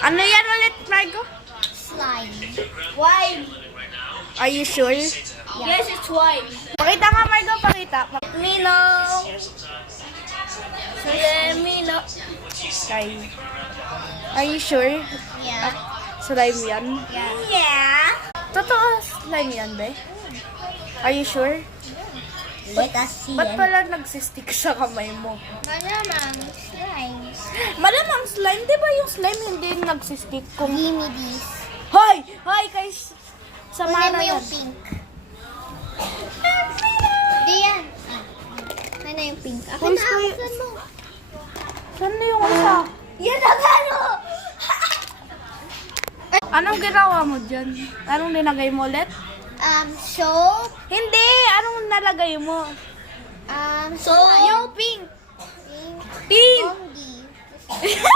Ano yan ulit, Margo? Slime. Wine. Are you sure? Yes, it's wine. Pakita nga, Margo, pakita. Minong. Minong. Okay. Are you sure? Yeah. Slime yan? Yeah. Totoo, slime yan, be? Are you sure? Let us see. Ba't pala nagsistick sa kamay mo? Malamang slime. Malamang slime, di ba yung slime hindi nagsistick kung... Give me this. Hoy! Hoy, kay Kunin Samara mo yung yan. pink. Di yan. Ano yung pink? Akin Uy, na, Kuya- akin mo. Saan na yung isa? Yan ang ano! Anong ginawa mo dyan? Anong nilagay mo ulit? Soap. Hindi! Anong nalagay mo? Soap. Yung pink! Pink. Pink! Bongi.